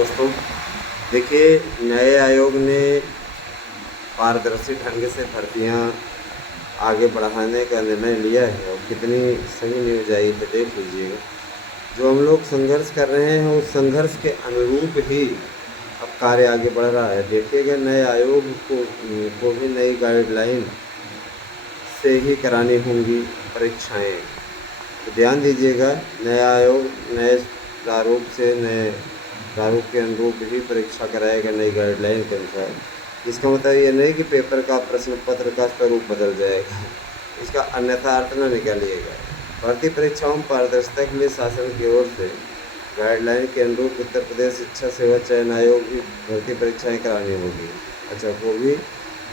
दोस्तों, देखिए नए आयोग ने पारदर्शी ढंग से भर्तियां आगे बढ़ाने का निर्णय लिया है और कितनी सही न्यूज़ आई है देख लीजिएगा। जो हम लोग संघर्ष कर रहे हैं उस संघर्ष के अनुरूप ही अब कार्य आगे बढ़ रहा है। देखिएगा नए आयोग को भी नई गाइडलाइन से ही करानी होंगी परीक्षाएं। तो ध्यान दीजिएगा, नया आयोग नए प्रारूप के अनुरूप ही परीक्षा कराएगा नई गाइडलाइन के अनुसार। इसका मतलब ये नहीं कि पेपर का प्रश्न पत्र का स्वरूप बदल जाएगा, इसका अन्यथा अर्थ न निकालिएगा। भर्ती परीक्षाओं में पारदर्शिता के लिए शासन की ओर से गाइडलाइन के अनुरूप उत्तर प्रदेश शिक्षा सेवा चयन आयोग भी भर्ती परीक्षाएं करानी होगी। अच्छा, वो भी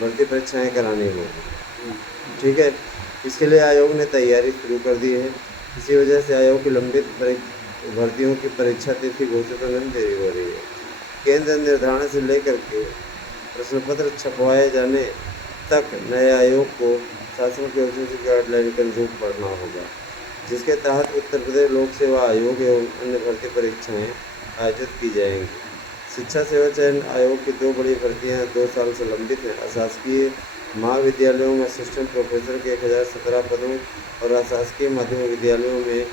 भर्ती परीक्षाएं करानी होगी, ठीक है। इसके लिए आयोग ने तैयारी शुरू कर दी है। इसी वजह से आयोग की लंबित भर्तियों की परीक्षा तिथि घोषित होने में देरी हो रही है। केंद्र निर्धारण से लेकर के प्रश्न पत्र छपवाए जाने तक नए आयोग को शासन की ओर से गाइडलाइन के अनुरूप बढ़ना होगा, जिसके तहत उत्तर प्रदेश लोक सेवा आयोग एवं अन्य भर्ती परीक्षाएं आयोजित की जाएंगी। शिक्षा सेवा चयन आयोग की 2 बड़ी भर्तियां 2 साल से लंबित हैं। अशासकीय महाविद्यालयों में असिस्टेंट प्रोफेसर के 1017 पदों और अशासकीय माध्यमिक विद्यालयों में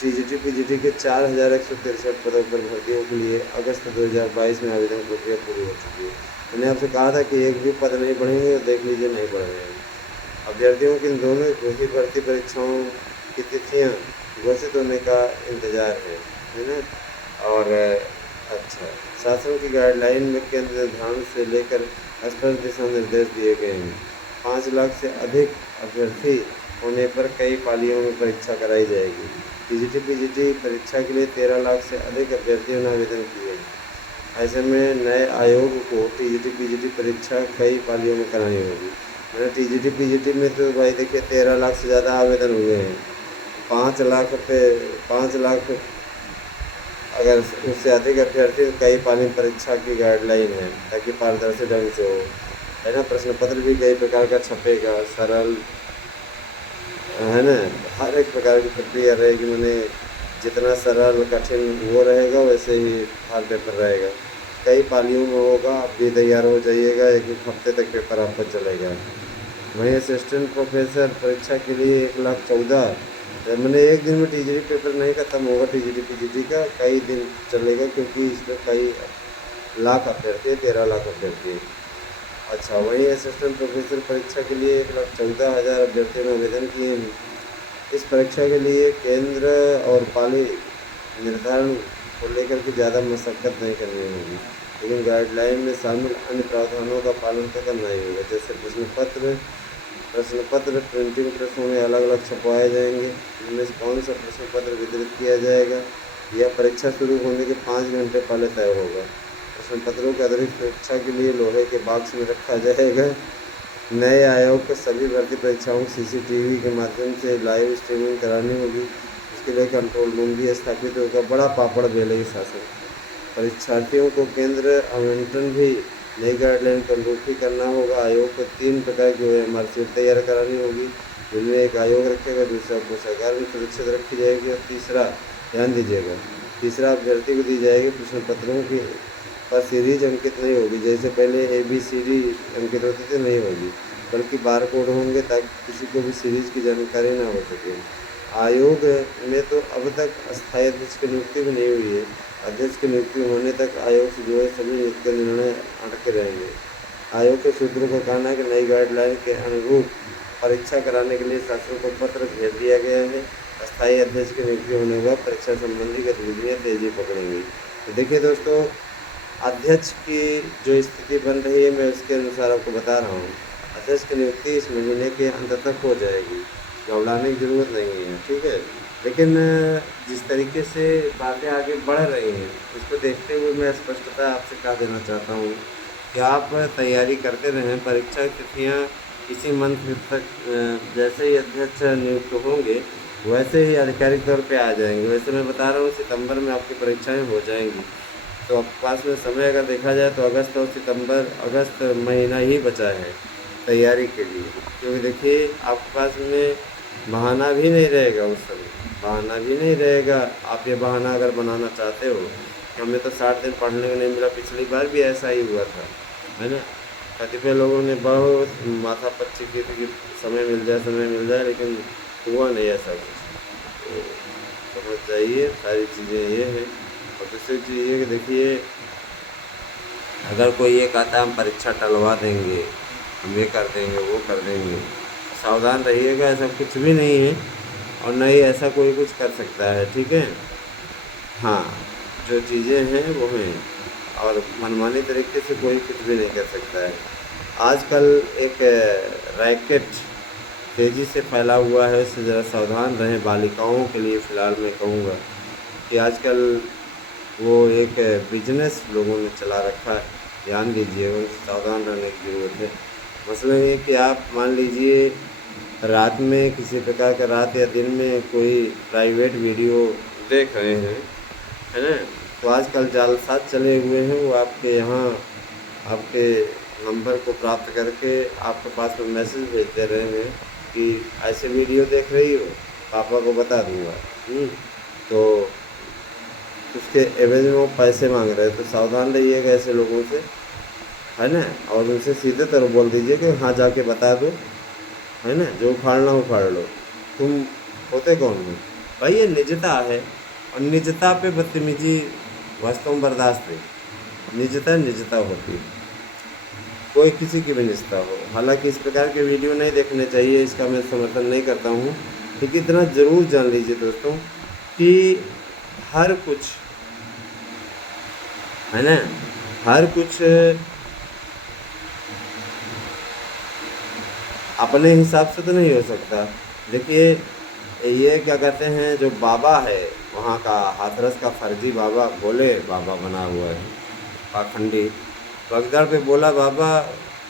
टीजीटी पीजीटी के 4163 पदों पर भर्तियों के लिए अगस्त 2022 में आवेदन प्रक्रिया पूरी हो चुकी है। मैंने आपसे कहा था कि एक भी पद नहीं बढ़ेंगे, और देख लीजिए नहीं बढ़ रहे हैं। अभ्यर्थियों की इन दोनों घोषित भर्ती परीक्षाओं की तिथियाँ घोषित होने का इंतजार है ना। और अच्छा, शासन की गाइडलाइन में केंद्र निर्धारण से लेकर स्पष्ट दिशा निर्देश दिए गए हैं। 5 लाख से अधिक अभ्यर्थी होने पर कई पालियों में परीक्षा कराई जाएगी। टीजीटी पीजीटी परीक्षा के लिए 13 लाख से अधिक अभ्यर्थियों ने आवेदन किए हैं। ऐसे में नए आयोग को टीजीटी पीजीटी परीक्षा कई पालियों में करानी होगी। मैंने टीजीटी पीजीटी में तो भाई देखिए 13 लाख से ज़्यादा आवेदन हुए हैं। 5 लाख अगर उससे अधिक अभ्यर्थी कई पाली परीक्षा की गाइडलाइन है, ताकि पारदर्शी ढंग से हो, है ना। प्रश्न पत्र भी कई प्रकार का छपेगा, सरल, है ना। हर एक प्रकार की प्रक्रिया रहेगी, मैंने जितना सरल कठिन वो रहेगा वैसे ही हर पेपर रहेगा। कई पालियों में होगा, आप भी तैयार हो जाइएगा। 1 हफ्ते तक पेपर आपका चलेगा। वहीं असिस्टेंट प्रोफेसर परीक्षा के लिए 1,14,000, मैंने एक दिन में टीजीटी पेपर नहीं ख़त्म होगा। टीजीटी पीजीटी का कई दिन चलेगा, क्योंकि इसमें कई लाख अभ्यर्थी, 13 लाख अभ्यर्थी। अच्छा, वहीं असिस्टेंट प्रोफेसर परीक्षा के लिए 1,14,000 अभ्यर्थियों ने आवेदन किए हैं। इस परीक्षा के लिए केंद्र और पाली निर्धारण को लेकर के ज़्यादा मशक्क़त नहीं करनी होगी, लेकिन गाइडलाइन में शामिल अन्य प्रावधानों का पालन तो करना ही होगा। जैसे प्रश्न पत्र प्रिंटिंग प्रेसों में अलग अलग छपवाए जाएंगे। इनमें से कौन सा प्रश्न पत्र वितरित किया जाएगा, यह परीक्षा शुरू होने के 5 घंटे पहले तय होगा। प्रश्न पत्रों के अतिरिक्त परीक्षा के लिए लोहे के बॉक्स में रखा जाएगा। नए आयोग को सभी भर्ती परीक्षाओं सीसीटीवी के माध्यम से लाइव स्ट्रीमिंग करानी होगी। इसके लिए कंट्रोल रूम भी स्थापित होगा। बड़ा पापड़ बेलेगी शासन। परीक्षार्थियों को केंद्र आवंटन भी नई गाइडलाइन का अनुरूप ही करना होगा। आयोग को 3 प्रकार की मार्कशीट तैयार करानी होगी, जिनमें एक आयोग रखेगा, दूसरा कोषागार में सुरक्षित रखी जाएगी, और तीसरा, ध्यान दीजिएगा, तीसरा अभ्यर्थी को दी जाएगी। प्रश्न पत्रों की पर सीरीज अंकित नहीं होगी, जैसे पहले ABCD अंकित होती थी, नहीं होगी, बल्कि बार कोड होंगे, ताकि किसी को भी सीरीज की जानकारी ना हो सके। आयोग में तो अब तक अस्थायी अध्यक्ष की नियुक्ति भी नहीं हुई है। अध्यक्ष की नियुक्ति होने तक आयोग से जुड़े सभी नीतिगत निर्णय अटके रहेंगे। आयोग के सूत्रों का कहना है कि नई गाइडलाइन के अनुरूप परीक्षा कराने के लिए शासन को पत्र भेज दिया गया है। अस्थायी अध्यक्ष की नियुक्ति होने के बाद परीक्षा संबंधी गतिविधियाँ तेजी पकड़ेंगी। तो देखिए दोस्तों, अध्यक्ष की जो स्थिति बन रही है, मैं उसके अनुसार आपको बता रहा हूँ। अध्यक्ष की नियुक्ति इस महीने के अंत तक हो जाएगी, घबराने की ज़रूरत नहीं है, ठीक है। लेकिन जिस तरीके से बातें आगे बढ़ रही हैं, उसको देखते हुए मैं स्पष्टता आपसे कह देना चाहता हूँ कि आप तैयारी करते रहें। परीक्षा की तिथियाँ इसी मंथ तक, जैसे ही अध्यक्ष नियुक्त होंगे वैसे ही आधिकारिक तौर पे आ जाएंगे। वैसे मैं बता रहा हूँ सितंबर में आपकी परीक्षाएं हो जाएंगी। तो आपके पास में समय अगर देखा जाए तो अगस्त महीना ही बचा है तैयारी के लिए, क्योंकि देखिए आपके पास में बहाना भी नहीं रहेगा उस समय, बहाना भी नहीं रहेगा। आप ये बहाना अगर बनाना चाहते हो हमें तो 60 दिन पढ़ने को नहीं मिला, पिछली बार भी ऐसा ही हुआ था, है ना। कतिपय लोगों ने बहुत माथापच्ची की थी कि समय मिल जाए, लेकिन हुआ नहीं ऐसा कुछ। तो समझ जाइए, सारी चीज़ें ये हैं। और दूसरी चीज़ ये कि देखिए, अगर कोई ये कहता है हम परीक्षा टलवा देंगे, हम ये कर देंगे, वो कर देंगे, सावधान रहिएगा, ऐसा कुछ भी नहीं है और न ही ऐसा कोई कुछ कर सकता है, ठीक है। हाँ, जो चीज़ें हैं वो हैं और मनमानी तरीके से कोई कुछ भी नहीं कर सकता है। आजकल एक रैकेट तेज़ी से फैला हुआ है, उससे ज़रा सावधान रहें। बालिकाओं के लिए फ़िलहाल मैं कहूँगा कि आजकल वो एक बिजनेस लोगों ने चला रखा है, ध्यान दीजिएगा, सावधान रहने की ज़रूरत है। मसलन ये कि आप मान लीजिए रात में किसी प्रकार का, रात या दिन में कोई प्राइवेट वीडियो देख रहे हैं, है ना, तो आजकल जालसाज चले हुए हैं, वो आपके यहाँ आपके नंबर को प्राप्त करके आपके पास में मैसेज भेज दे रहे हैं कि ऐसे वीडियो देख रही हो, पापा को बता दूंगा। तो उसके एवज में वो पैसे मांग रहे हैं, तो सावधान रहिएगा ऐसे लोगों से, है ना। और उनसे सीधे तरह बोल दीजिए कि हाँ जाके बता दो, है ना, जो उखाड़ना उखाड़ लो, तुम होते कौन हो भाई। ये निजता है और निजता पे बदतमीजी वास्तव में बर्दाश्त नहीं। निजता निजता होती है, कोई किसी की भी निजता हो। हालांकि इस प्रकार के वीडियो नहीं देखने चाहिए, इसका मैं समर्थन नहीं करता हूँ, लेकिन इतना ज़रूर जान लीजिए दोस्तों कि हर कुछ, है ना, हर कुछ अपने हिसाब से तो नहीं हो सकता। देखिए, ये क्या कहते हैं, जो बाबा है वहाँ का, हाथरस का फर्जी बाबा, भोले बाबा बना हुआ है, पाखंडी, बगदार पे बोला बाबा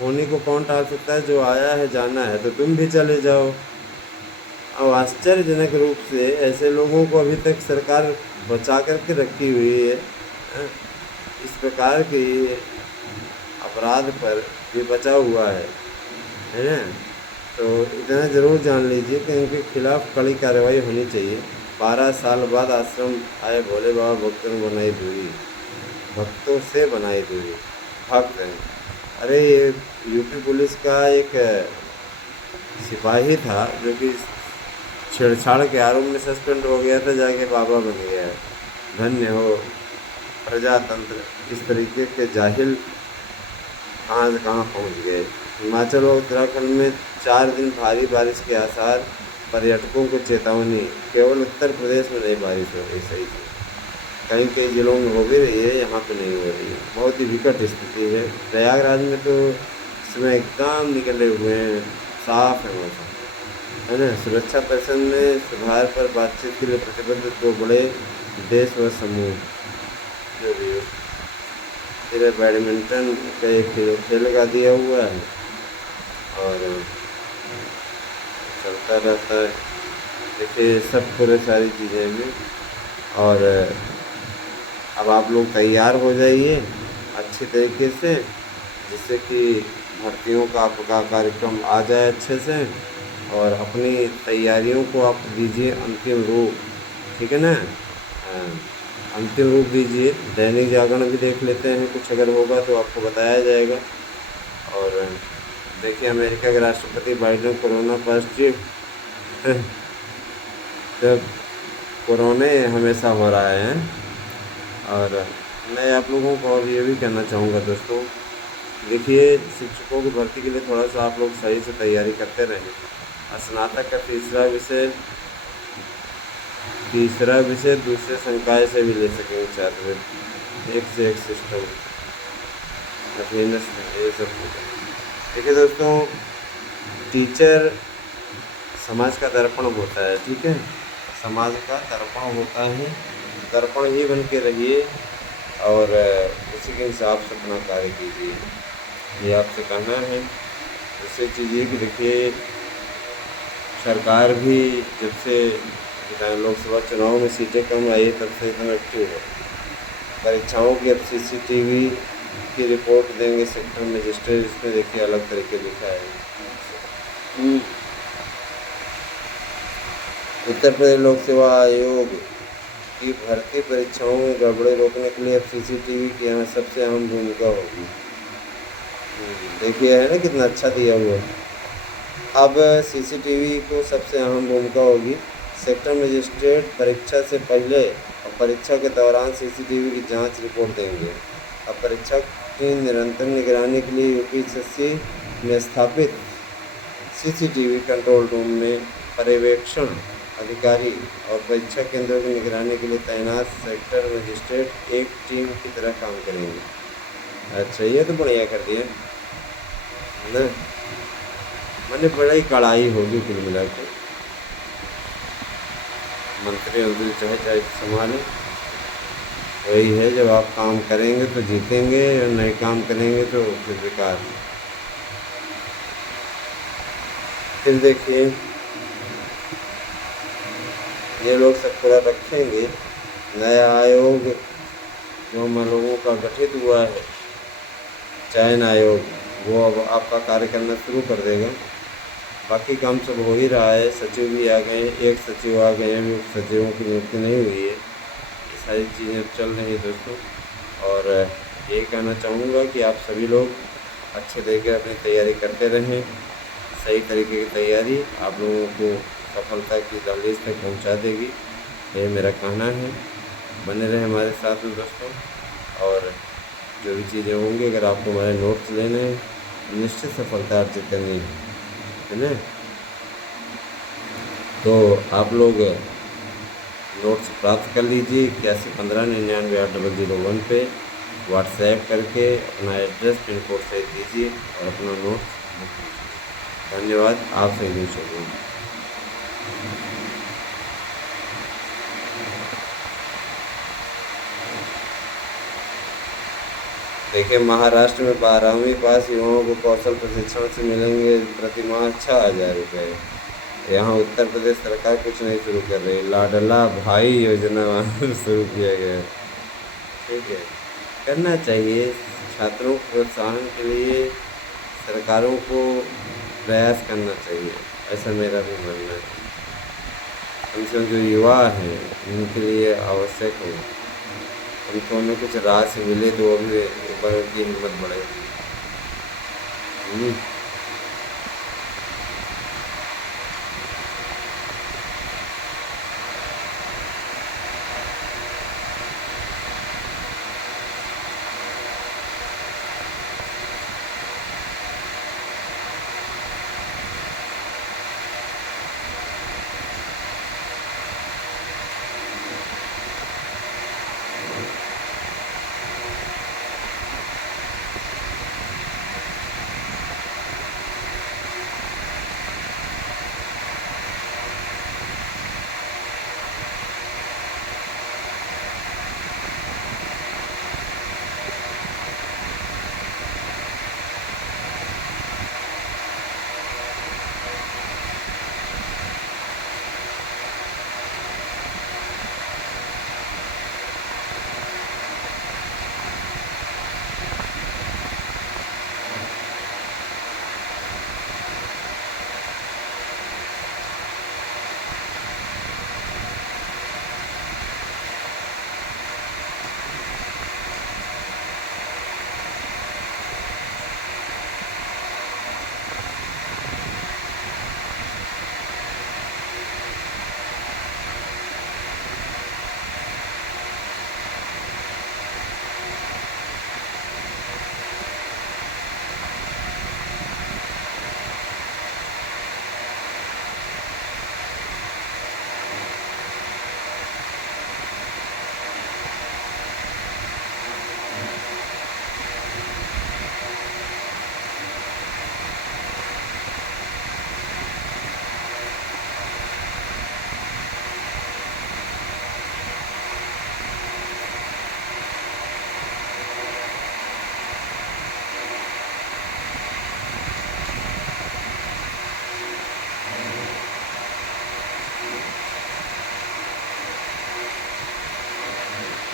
होने को कौन टाल सकता है, जो आया है जाना है, तो तुम भी चले जाओ। अब आश्चर्यजनक रूप से ऐसे लोगों को अभी तक सरकार बचा करके रखी हुई है, हैं? इस प्रकार के अपराध पर भी बचा हुआ है ना। तो इतना ज़रूर जान लीजिए कि इनके खिलाफ़ कड़ी कार्रवाई होनी चाहिए। 12 साल बाद आश्रम आए भोले बाबा, भक्तों ने बनाई दूरी, भक्तों से बनाई दूरी, भक्त हैं। अरे ये यूपी पुलिस का एक सिपाही था जो कि छेड़छाड़ के आरोप में सस्पेंड हो गया था, जाके बाबा बन गया है। धन्य हो प्रजातंत्र। इस तरीके के जाहिल कहाँ से कहाँ पहुँच गए। हिमाचल और उत्तराखंड में 4 दिन भारी बारिश के आसार, पर्यटकों को चेतावनी। केवल उत्तर प्रदेश में नहीं बारिश हो रही सही से, कई कई जिलों में हो भी रही है, यहाँ पे नहीं हो रही है। बहुत ही विकट स्थिति है। प्रयागराज में तो इसमें एकदम निकले हुए हैं, साफ है मौसम, है ना। सुरक्षा प्रशासन ने सुधार पर बातचीत के लिए प्रतिबद्ध, 2 बड़े देश व समूह जो भी हो। फिर बैडमिंटन का एक खेल लगा दिया हुआ है और चलता रहता है। देखिए सब पूरे सारी चीज़ें हैं। और अब आप लोग तैयार हो जाइए अच्छी तरीके से, जिससे कि भर्तियों का आपका कार्यक्रम आ जाए अच्छे से, और अपनी तैयारियों को आप दीजिए अंतिम रूप, ठीक है ना। अंतिम रूप दीजिए। दैनिक जागरण भी देख लेते हैं, कुछ अगर होगा तो आपको बताया जाएगा। और देखिए, अमेरिका के राष्ट्रपति बाइडेन कोरोना पॉजिटिव। तो कोरोना हमेशा हो रहा है। और मैं आप लोगों को और ये भी कहना चाहूँगा दोस्तों, देखिए शिक्षकों की भर्ती के लिए थोड़ा सा आप लोग सही से तैयारी करते रहें। स्नातक का तीसरा विषय दूसरे संकाय से भी ले सकेंगे छात्र, एक से एक सिस्टम अटेंडेंस ये सब। देखिए दोस्तों, टीचर समाज का दर्पण होता है, ठीक है, समाज का दर्पण होता है। दर्पण ही बन के रहिए और उसी के हिसाब से अपना कार्य कीजिए, ये आपसे कहना है। दूसरी चीज़ ये कि देखिए, सरकार भी जब से लोकसभा चुनाव में सीटें कम आई तब से एकदम एक्टिव है। परीक्षाओं की अब CCTV की रिपोर्ट देंगे सेक्टर मजिस्ट्रेट, इसमें देखिए अलग तरीके लिखा है। उत्तर प्रदेश लोक सेवा आयोग कि भर्ती परीक्षाओं में गड़बड़ी रोकने के लिए अब सीसीटीवी की यहाँ सबसे अहम भूमिका होगी। देखिए है ना कितना अच्छा दिया हुआ। अब सीसीटीवी को सबसे अहम भूमिका होगी। सेक्टर मजिस्ट्रेट परीक्षा से पहले और परीक्षा के दौरान सीसीटीवी की जांच रिपोर्ट देंगे। अब परीक्षा की निरंतर निगरानी के लिए यूपीएससी में स्थापित सीसीटीवी कंट्रोल रूम में पर्यवेक्षण अधिकारी और परीक्षा केंद्रों की निगरानी के लिए तैनात सेक्टर मजिस्ट्रेट एक टीम की तरह काम करेंगे। अच्छा ये तो बढ़िया कर दिया ना, मैंने बड़ा ही कड़ाई होगी कुल मिला के। मंत्री उंत्री चाहे चाहे संभालें, वही है जब आप काम करेंगे तो जीतेंगे और नहीं काम करेंगे तो फिर बेकार। फिर देखिए ये लोग सब पूरा रखेंगे। नया आयोग जो हम लोगों का गठित हुआ है, चयन आयोग, वो अब आपका कार्य करना शुरू कर देगा। बाकी काम सब हो ही रहा है, सचिव भी आ गए, एक सचिव आ गए हैं, उप सचिवों की नियुक्ति नहीं हुई है। ये सारी चीज़ें चल रही हैं दोस्तों। और यही कहना चाहूँगा कि आप सभी लोग अच्छे तरीके अपनी तैयारी करते रहें। सही तरीके की तैयारी आप लोगों को सफलता की दहलीज तक पहुँचा देगी, ये मेरा कहना है। बने रहे हमारे साथ में दोस्तों। और जो भी चीज़ें होंगी, अगर आपको हमारे नोट्स लेने हैं, निश्चित सफलता अर्जित करनी है ना, तो आप लोग नोट्स प्राप्त कर लीजिए 8115998001 पे व्हाट्सएप करके अपना एड्रेस पिन कोड सहित दीजिए और अपना नोट्स बुक कीजिए। धन्यवाद। आप सही दिन शुभ। देखिए महाराष्ट्र में 12वीं पास युवाओं को कौशल प्रशिक्षण से मिलेंगे प्रतिमाह 6000 रुपये। यहाँ उत्तर प्रदेश सरकार कुछ नहीं शुरू कर रही, लाडला भाई योजना शुरू किया गया है। ठीक है, करना चाहिए छात्रों को प्रोत्साहन के लिए, सरकारों को प्रयास करना चाहिए, ऐसा मेरा भी मानना है। कम से कम जो युवा हैं उनके लिए आवश्यक है उनको उन्हें कुछ राशि मिले तो वो भी एक बार उनकी हिम्मत बढ़ेगी।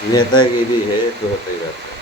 नेतागिरी है तो होता ही रहता है।